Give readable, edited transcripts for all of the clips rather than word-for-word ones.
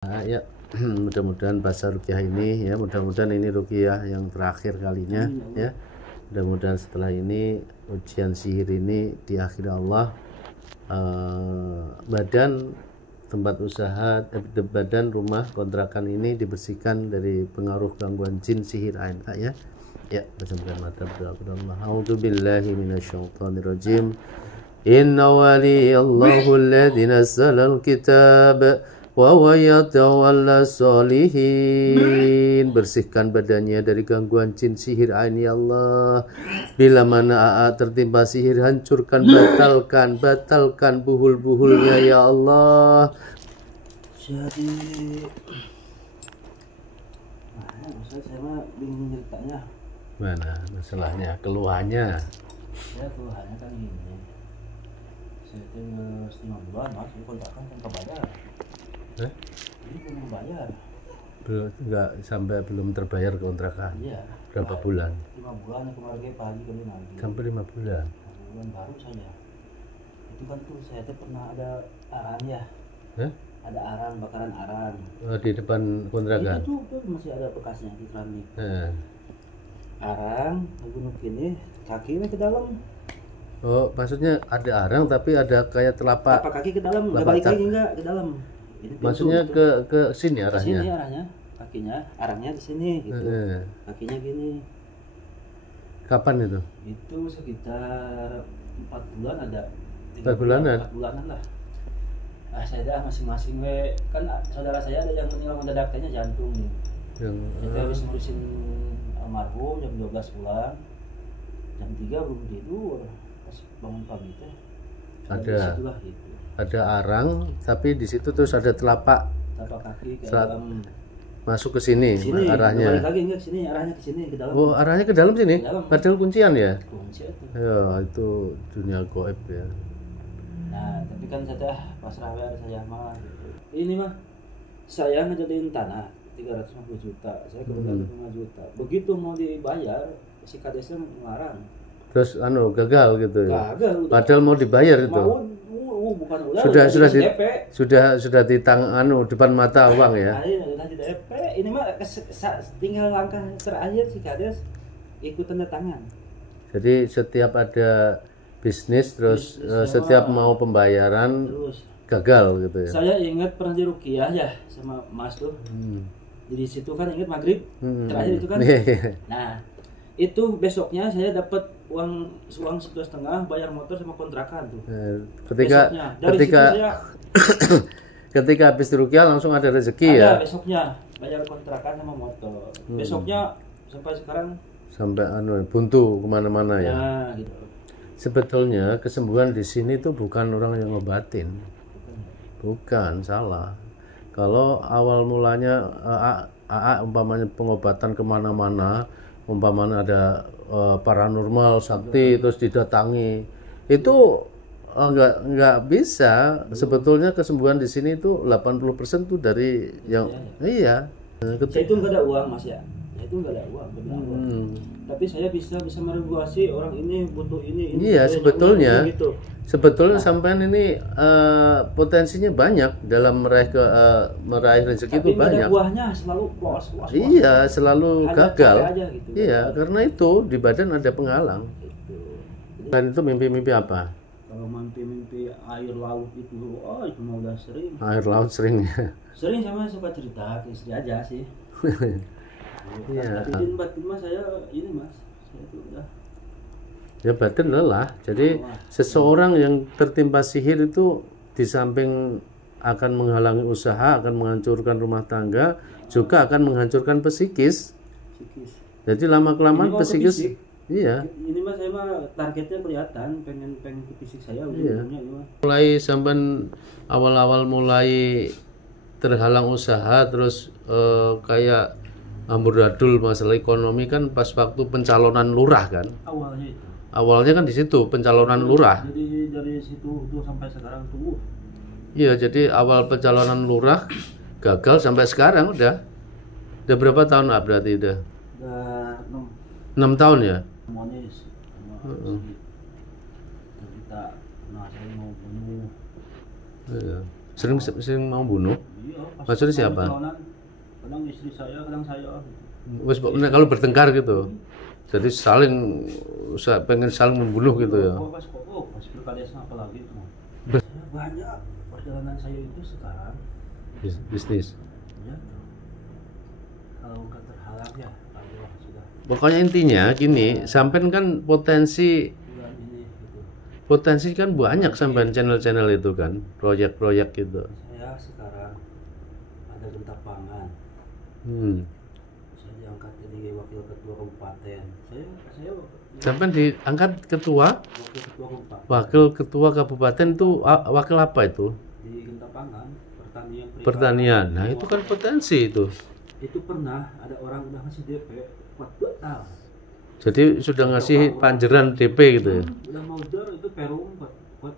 Ya, mudah-mudahan bahasa ruqyah ini ya, mudah-mudahan ini ruqyah yang terakhir kalinya ya. Mudah-mudahan setelah ini ujian sihir ini diakhiri Allah, badan tempat usaha, badan rumah kontrakan ini dibersihkan dari pengaruh gangguan jin sihir ain ya. Ya, bersama mata berdoa. A'udzubillahi minasyaitonirrajim. Inna waliyallahu alladzi nazzalal kitab wa huwa yatawalla sholihin. Bersihkan badannya dari gangguan jin sihir ain ya Allah. Bila mana AA tertimpa sihir, hancurkan, batalkan buhul-buhulnya ya Allah. Jadi saya mah bingung ceritanya. Mana masalahnya, keluhannya? Saya keluhannya kan gini, saya itu 5 bulan mas, ini kontrakan kan kebayar. Ini belum bayar. Enggak, sampai belum terbayar kontrakan. Iya. Berapa bulan? 5 bulan kemarin pagi kali lagi. Sampai 5 bulan. 5 bulan baru saja. Itu kan tuh saya tuh pernah ada arang ya. Ada arang, bakaran arang. Di depan kontrakan. Itu tuh masih ada bekasnya di keramik. Arang, gunung gini, kakinya ke dalam. Oh, maksudnya ada arang tapi ada kayak telapak kaki ke dalam, nggak balik lagi enggak ke dalam. Ini maksudnya pintu, ke sini arahnya. Sini arahnya, kakinya, arangnya di sini gitu. Kakinya gini. Kapan itu? Itu sekitar 4 bulan ada. 4 bulanan. 4 bulanan lah. Saya dah masing-masing kan saudara saya ada yang meninggal mendadak jantung. Yang kita habis ngurusin almarhum jam 12 pulang. Jam 3 belum tidur. Pas bangun pagi teh ada arang tapi di situ terus ada telapak kaki ke dalam, masuk ke sini arahnya. Balik lagi enggak ke sini, arahnya ke sini ke dalam. Oh, arahnya ke dalam sini. Padahal kuncian ya. Kunci itu. Ya, itu dunia gaib ya. Nah, tapi kan saya pasrah ada saya mah gitu. Ini mah saya ngejadiin tanah 350 juta. Saya kebetulan 5 juta. Begitu mau dibayar si kadesnya ngelarang. Terus gagal gitu ya. Gagal. Padahal mau dibayar itu. Bukan udah. Sudah di depan mata uang ya. Udah di DP. Ini mah tinggal langkah terakhir si kades ikut tanda tangan. Jadi setiap ada bisnis terus setiap mau pembayaran terus gagal gitu ya. Saya ingat pernah di Ruqyah ya sama Mas tuh. Jadi situ kan ingat maghrib terakhir itu kan. Nah, itu besoknya saya dapat uang 1,5 bayar motor sama kontrakan tuh. Ketika ketika habis di Ruqyah langsung ada rezeki ya. Besoknya bayar kontrakan sama motor. Besoknya sampai sekarang sampai buntu kemana-mana ya. Nah, gitu. Sebetulnya kesembuhan di sini tuh bukan orang yang ngobatin. Bukan, salah. Kalau awal mulanya umpamanya pengobatan kemana-mana, umpamanya ada paranormal sakti terus didatangi, itu nggak bisa. Sebetulnya kesembuhan di sini itu 80% tuh dari yang iya. Saya itu nggak ada uang mas ya. Itu nggak ada uang, tapi saya bisa meregulasi orang ini butuh ini. Iya, sebetulnya gitu. Sebetulnya sampean ini potensinya banyak dalam meraih rezeki itu banyak. Tapi buahnya selalu los. Iya, selalu gagal. Gitu, iya, karena itu di badan ada penghalang. Dan itu mimpi-mimpi apa? Kalau mimpi air laut itu mah udah sering. Air laut sering ya. Sering sama suka cerita ke istri aja sih. Iya. Tapi batin mas saya ini mas, saya itu udah. Ya batin lelah. Jadi seseorang yang tertimpa sihir itu di samping akan menghalangi usaha, akan menghancurkan rumah tangga, juga akan menghancurkan psikis. Jadi lama kelamaan psikis. Iya. Ini mas saya mah targetnya kelihatan, pengen ke fisik saya ujung-ujungnya ini mas. Mulai sampai awal-awal mulai terhalang usaha terus kayak amburadul masalah ekonomi kan pas waktu pencalonan lurah kan. Awalnya kan di situ pencalonan lurah. Jadi dari situ tuh sampai sekarang tuh. Iya, jadi awal pencalonan lurah gagal sampai sekarang udah berapa tahun berarti udah 6 tahun ya. Monis. Kita saya mau bunuh. Sering mau bunuh. Iya, pas Maksudnya siapa? perjalanan, kadang istri saya, kadang saya. Wes, kalau bertengkar gitu. Jadi pengen saling membunuh gitu ya. Pas pilkades apalagi itu. Ber- Saya banyak perjalanan saya itu sekarang. Bisnis. Ya, kalau nggak terhalang ya, Allah sudah Pokoknya intinya gini, sampean kan potensi bulan ini gitu. potensi kan banyak sampean channel-channel itu kan, proyek-proyek gitu. Saya sekarang ada Genta Pangan. Hmm. Saya diangkat jadi wakil ketua kabupaten. Saya Sampean diangkat ketua, wakil ketua kabupaten wakil ketua kabupaten tuh wakil apa itu? di Genta Pangan, pertanian. Pertanian. Nah, itu kan potensi itu. Itu pernah ada orang udah ngasih DP buat 2 tahun. Jadi sudah ngasih panjeran DP gitu ya. Udah mau itu perum buat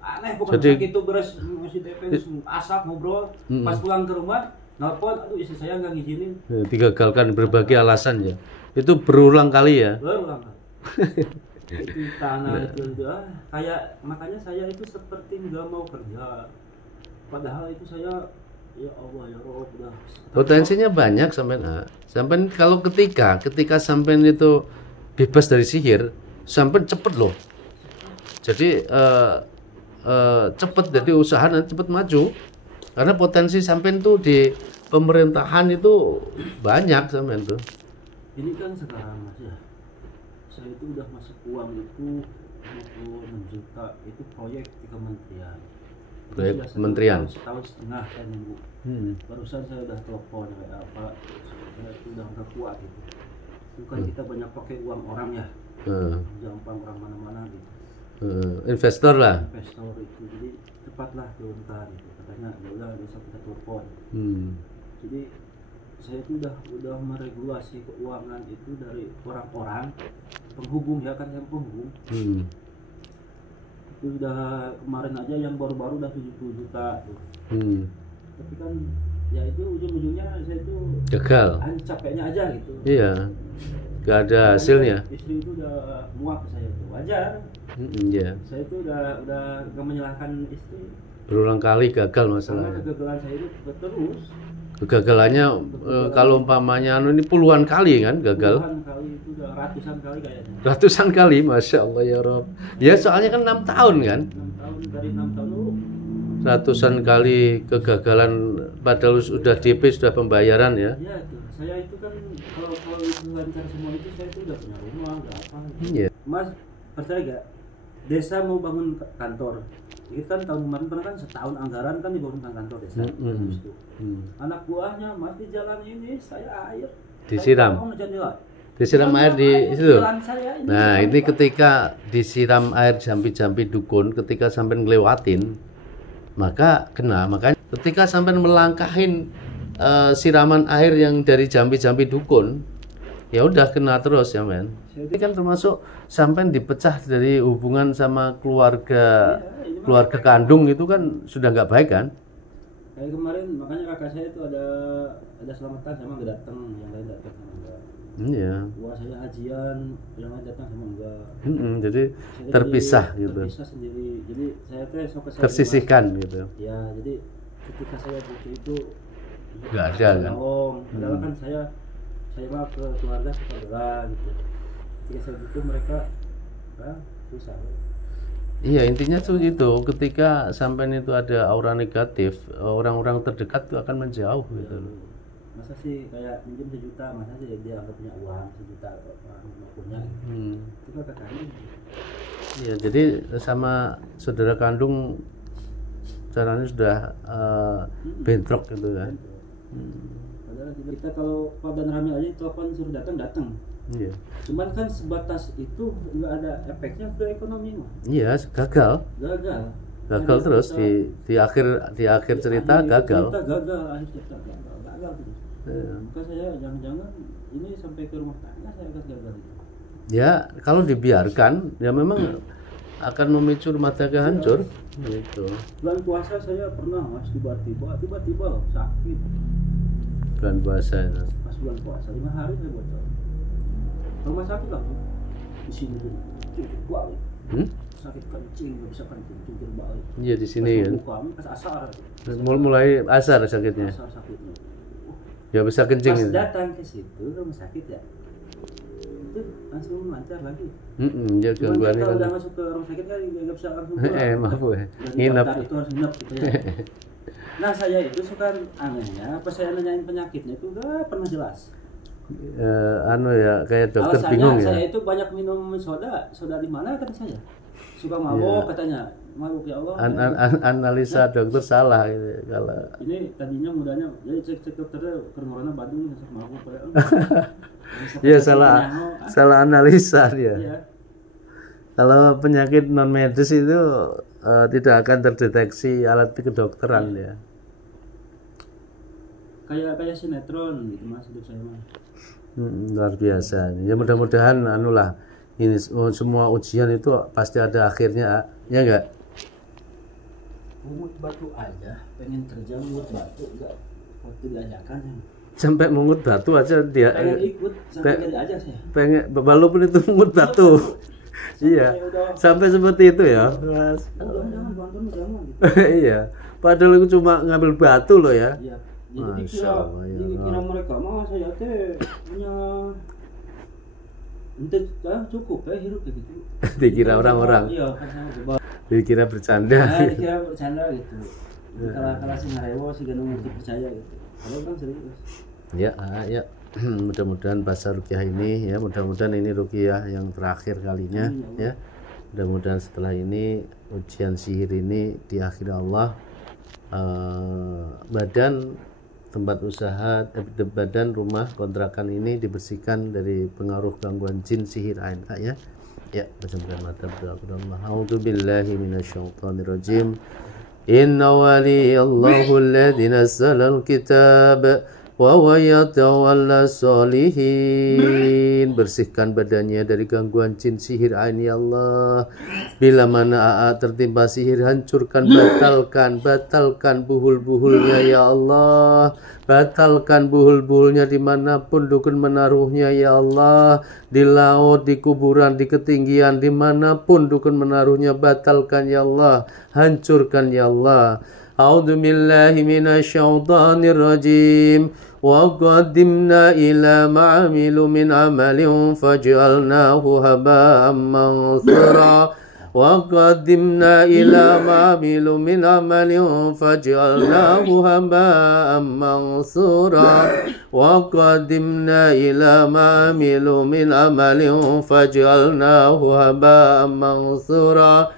aneh pokoknya. Jadi- Jadi, itu beres ngasih DP asap ngobrol, pas pulang ke rumah nelpon, aduh istri saya nggak ngizinin. Ya, digagalkan berbagai alasan ya. Itu berulang kali ya. Berulang kali. Itu tanah itu kayak makanya saya itu seperti nggak mau kerja. Padahal itu saya ya Allah ya Rob udah Potensinya banyak sampean. Sampean kalau ketika sampean itu bebas dari sihir, sampean cepet loh. Jadi cepet, jadi usaha nanti cepet maju. Karena potensi sampean tuh di pemerintahan itu banyak sampean tuh. ini kan sekarang Mas ya. Saya itu udah masuk uang itu 26 juta itu proyek di kementerian. Proyek Sudah kementerian. setahun setengah kan nunggu. Barusan saya udah telepon kayak apa, saya itu udah nggak kuat gitu. Itu kan kita banyak pakai uang orang ya, gampang orang mana-mana gitu. Investor lah. Investor itu jadi cepatlah turunkan gitu. Katanya ya udah besok kita telepon. Jadi saya itu udah meregulasi keuangan itu dari orang-orang penghubung ya kan yang penghubung. Itu udah kemarin aja yang baru-baru udah 70 juta tuh. Tapi kan ya itu ujung-ujungnya saya itu Gagal. capeknya aja gitu. Iya. Gak ada hasilnya. Istri itu udah muak ke saya tuh. Wajar. Iya. Saya itu udah gak menyalahkan istri. Berulang kali gagal Karena masalahnya. kegagalan saya itu terus. Kegagalannya kalau umpamanya ini puluhan kali kan gagal. Puluhan kali itu udah ratusan kali kayaknya. Ratusan kali, Masya Allah ya Rob. Ya soalnya kan 6 tahun kan. 6 tahun dari 6 tahun dulu. Ratusan kali kegagalan padahal sudah DP, sudah pembayaran ya. Iya tuh. Saya itu kan kalau itu lancar semua itu saya itu udah punya rumah, udah apa. Iya. Mas percaya gak? Desa mau bangun kantor. Itu kan tahun kemarin pernah kan setahun anggaran kan dibangunkan kantor desa. Terus tuh. Anak buahnya Mas di jalan ini saya air. Disiram. Saya mau jendela. Disiram air di situ. Jalan saya ini. Nah, ini ketika disiram air jampi-jampi dukun, ketika sampai ngelewatin, maka kena. Makanya ketika sampai melangkahin siraman air yang dari jampi-jampi dukun, ya udah kena terus ya men. Ini kan termasuk sampai dipecah dari hubungan sama keluarga kandung itu kan sudah nggak baik kan? Kayak kemarin makanya kakak saya itu ada selamatan sama nggak datang, yang lain datang sama enggak. Iya. Wah saya hajian, yang lain datang sama enggak. Jadi Saya terpisah jadi gitu, terpisah sendiri. Jadi saya tuh sok ke saya tersisihkan gitu. ya jadi ketika saya butuh itu Nggak ada kan? Padahal kan saya mah ke keluarga saudara gitu. Ketika saya butuh mereka susah. Iya, intinya tuh itu, ketika sampai itu ada aura negatif, orang-orang terdekat tuh akan menjauh gitu loh. Masa sih kayak minjem 1 juta, masa sih dia nggak punya uang 1 juta orang nggak punya. Itu kan kakaknya. Iya, jadi sama saudara kandung caranya sudah bentrok gitu kan. Padahal kita kalau Pak dan Ramil aja telepon suruh datang. Iya. Cuman kan sebatas itu nggak ada efeknya ke ekonomi mah. Iya, gagal. Gagal. Gagal terus di akhir cerita gagal. Akhir cerita gagal terus. Iya. Maka saya jangan-jangan ini sampai ke rumah tangga saya akan gagal itu. Ya, kalau dibiarkan ya memang akan memicu rumah tangga hancur gitu. Bulan puasa saya pernah Mas tiba-tiba sakit. Bulan puasa itu. Pas bulan puasa 5 hari saya bocor. Rumah sakit langsung di sini tuh. Cukup kuat. sakit kencing, nggak bisa kencing, jungkir balik. Iya di sini kan. Kami pas asar. Mulai asar sakitnya. Asar sakitnya. Ya bisa kencing Pas itu. datang ke situ rumah sakit ya, itu langsung lancar lagi. Ya gangguan Kalau udah kan. masuk ke rumah sakit kan nggak bisa langsung pulang. Maaf ya. Udah Nginep. didaftar itu harus nginep gitu ya. Nah saya itu suka anehnya, pas saya nanyain penyakitnya itu nggak pernah jelas. Anu ya kayak dokter Alasannya bingung ya. saya itu banyak minum soda di mana kata saya. Suka mabok katanya, mabok ya Allah. Analisa dokter salah gitu kalau. Ini tadinya mudanya, jadi cek dokternya kermorana Bandung nggak mabok kayak. Ya salah analisa dia. Iya. Kalau penyakit non medis itu tidak akan terdeteksi alat kedokteran ya. Kayak sinetron gitu mas hidup saya mah. Luar biasa. Ya mudah-mudahan anulah ini semua ujian itu pasti ada akhirnya, ya enggak? Mungut batu aja, pengen kerja mungut batu enggak waktu diajakan ya. Sampai mungut batu aja dia. Pengen ikut sampai nggak diajak saya. Pengen walaupun itu mungut batu. Iya. Sampai seperti itu ya, Mas. Jangan bantuan jangan gitu. Iya. Padahal aku cuma ngambil batu loh ya. Iya. Jadi dikira mereka mah saya teh punya ente cukup ya hidup kayak gitu. Dikira orang-orang. Iya, kan saya coba. Dikira bercanda. Dikira bercanda gitu. Kalau si ngarewo si ganung ngerti percaya gitu. Kalau kan serius. Ya. Mudah-mudahan bahasa ruqyah ini ya, mudah-mudahan ini ruqyah yang terakhir kalinya ya. Mudah-mudahan setelah ini ujian sihir ini diakhiri Allah. Badan tempat usaha, badan rumah kontrakan ini dibersihkan dari pengaruh gangguan jin sihir ain ya. Ya, baca mata berdoa. A'udzubillahi minasyaitonirrajim. Inna waliyallahu alladzi nazzalal kitab wa huwa yatawalla sholihin. Bersihkan badannya dari gangguan jin sihir ain ya Allah. Bila mana AA tertimpa sihir, hancurkan, batalkan buhul-buhulnya ya Allah. Batalkan buhul-buhulnya dimanapun dukun menaruhnya ya Allah. Di laut, di kuburan, di ketinggian, dimanapun dukun menaruhnya, batalkan ya Allah. Hancurkan ya Allah. A'udzu billahi minasyaitonir rajim. Wa qaddimna ila ma'amilu min amalin faj'alnahu haba'an mansura. Wa qaddimna ila ma'amilu min amalin faj'alnahu haba'an mansura. Wa qaddimna ila ma'amilu min amalin faj'alnahu haba'an mansura.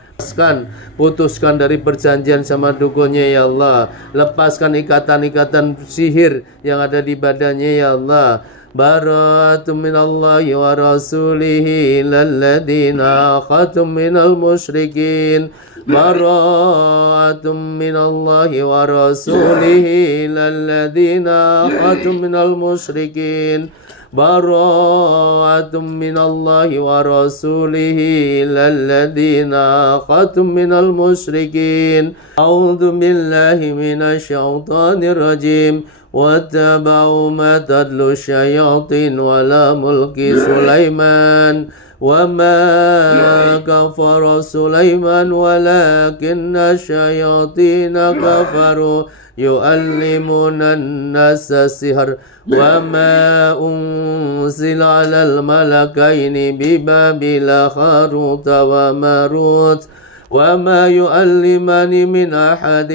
Putuskan dari perjanjian sama dukunnya ya Allah. Lepaskan ikatan-ikatan sihir yang ada di badannya ya Allah. Bara'atum minallahi wa rasulihi lalladzina khatum minal musyrikin. Bara'atum minallahi wa rasulihi lalladzina khatum minal musyrikin. Bara'atum minallahi wa rasulihi lalladzina khatum minal musyrikin. A'udzu billahi minasyaitonir rajim. Wattaba'u ma tadlu syayatin wala mulki Sulaiman. وما كفر سليمان ولكن الشياطين كفروا يعلمون الناس السحر وما أنزل على الملكين ببابل هاروت وماروت وما يعلمان من أحد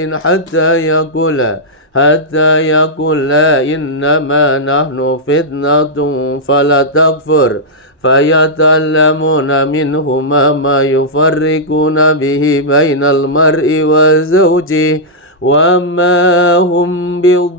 حتى يقولا إنما نحن فتنة فلا تكفر فيتعلمون منهما ما يفرقون به بين المرء وزوجه وما هم بضارين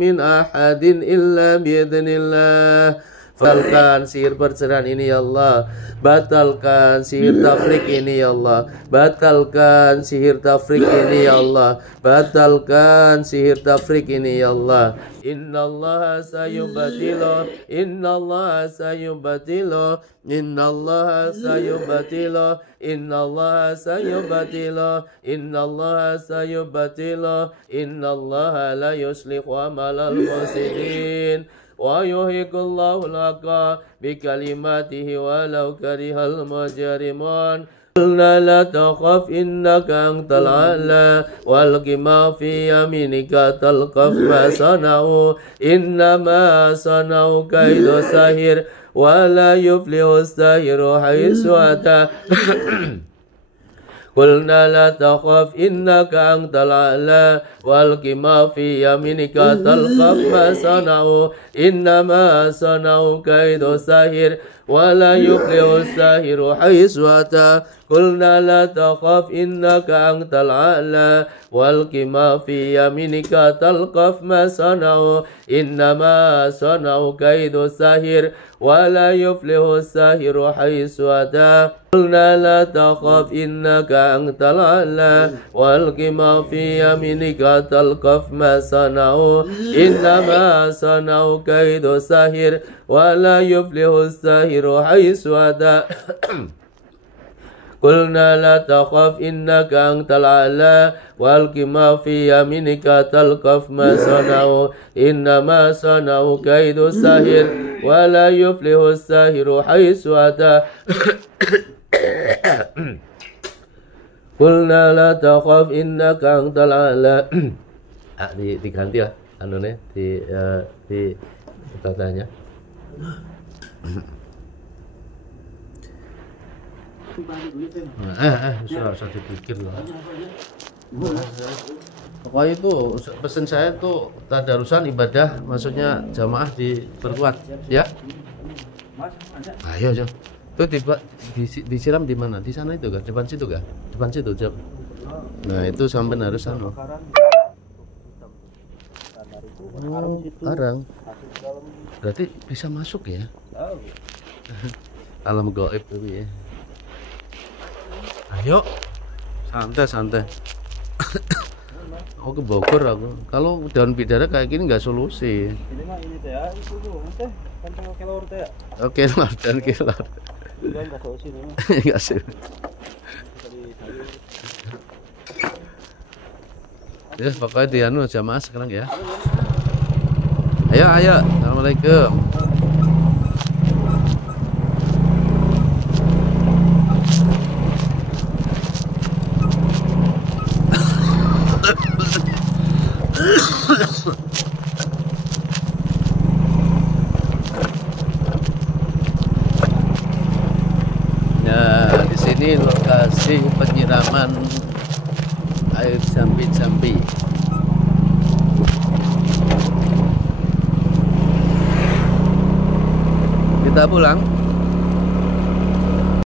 من أحد إلا بإذن الله. Batalkan sihir perceraian ini ya Allah. Batalkan sihir tafrik ini ya Allah. Batalkan sihir tafrik ini ya Allah. Batalkan sihir tafrik ini ya Allah. Innallaha sayubatilu. Innallaha sayubatilu. Innallaha sayubatilu. Innallaha sayubatilu. Innallaha sayubatilu. Innallaha la yuslihu amalal mufsidin. ويحق الله الحق بكلماته ولو كره المجرمون قلنا لا تخف إنك أنت الأعلى والق ما في يمينك تلقف ما صنعوا إنما صنعوا كيد ساحر ولا يفلح الساحر حيث أتى قلنا لا تخف إنك أنت الأعلى والق ما في يمينك تلقف ما صنعوا إنما صنعوا كيد ساحر ولا يفلح الساحر حيث أتى قلنا لا تخف إنك أنت الأعلى والق ما في يمينك تلقف ما صنعوا إنما صنعوا كيد ساحر ولا يفلح الساحر حيث أتى قلنا لا تخف إنك أنت الأعلى والق ما في يمينك تلقف ما صنعوا إنما صنعوا كيد ساحر ولا يفلح الساحر حيث أتى قلنا لا تخف إنك أنت الأعلى والق ما في يمينك تلقف ما صنعوا إنما صنعوا كيد ساحر ولا يفلح الساحر حيث أتى قلنا لا تخف إنك أنت الأعلى diganti lah anunya di katanya. Usah dipikir lah. Pokoknya itu pesan saya tuh tadarusan ibadah, maksudnya jamaah diperkuat ya. Ayo aja. Itu disiram di mana? Di sana itu kan? Depan situ kan? Depan situ jam. Nah itu sampai harus sana. Arang. Berarti bisa masuk ya? Alam gaib tapi ya. Ayo, santai. Aku ke Bogor aku. Kalau daun bidara kayak gini nggak solusi. Ini mah ini teh ya, itu tuh, teh kan kelor teh. Oke, dan kelor. Enggak solusi nih. Enggak sih. Ya, pokoknya di anu jamaah sekarang ya. Ayo. Assalamualaikum. Nah, di sini lokasi penyiraman air jambi-jambi. Kita pulang.